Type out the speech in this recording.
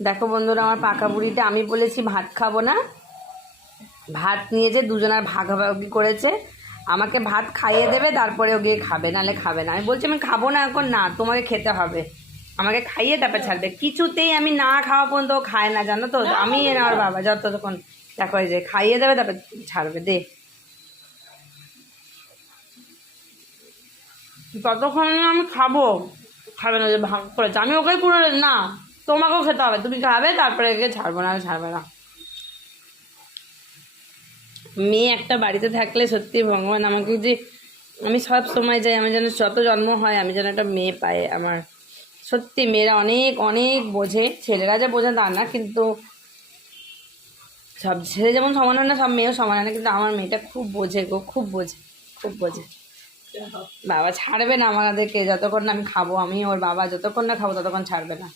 দেখো বন্ধুরা, আমার পাকা বুড়িটা, আমি বলেছি ভাত খাবো না, ভাত নিয়েছে, দুজনের ভাগাভাগি করেছে, আমাকে ভাত খাইয়ে দেবে তারপরে ও গিয়ে খাবে, নাহলে খাবে না। আমি বলছি আমি খাবো না এখন, না তোমাকে খেতে হবে, আমাকে খাইয়ে তারপরে ছাড়বে। কিছুতেই আমি না খাওয়া পর্যন্ত ও খায় না, জানো তো। আমি না ওর বাবা যতক্ষণ, দেখো এই যে খাইয়ে দেবে তারপরে ছাড়বে, দে ততক্ষণ আমি খাবো, খাবে না যে ভাগ করেছে। আমি ওকে পুরো না, তোমাকেও খেতে হবে, তুমি খাবে তারপরে একে ছাড়বো না, ছাড়বে না। মেয়ে একটা বাড়িতে থাকলে সত্যি ভগবান আমাকে যে, আমি সব সময় যাই, আমি যেন যত জন্ম হয় আমি যেন একটা মেয়ে পাই আমার। সত্যি মেয়েরা অনেক অনেক বোঝে, ছেলেরা যে বোঝে তা না, কিন্তু সব ছেলে যেমন সমান হয় না, সব মেয়েও সমান হয় না, কিন্তু আমার মেয়েটা খুব বোঝে গো, খুব বোঝে, খুব বোঝে। বাবা ছাড়বে না আমাদেরকে যতক্ষণ না আমি খাবো, আমি ওর বাবা যতক্ষণ না খাবো ততক্ষণ ছাড়বে না।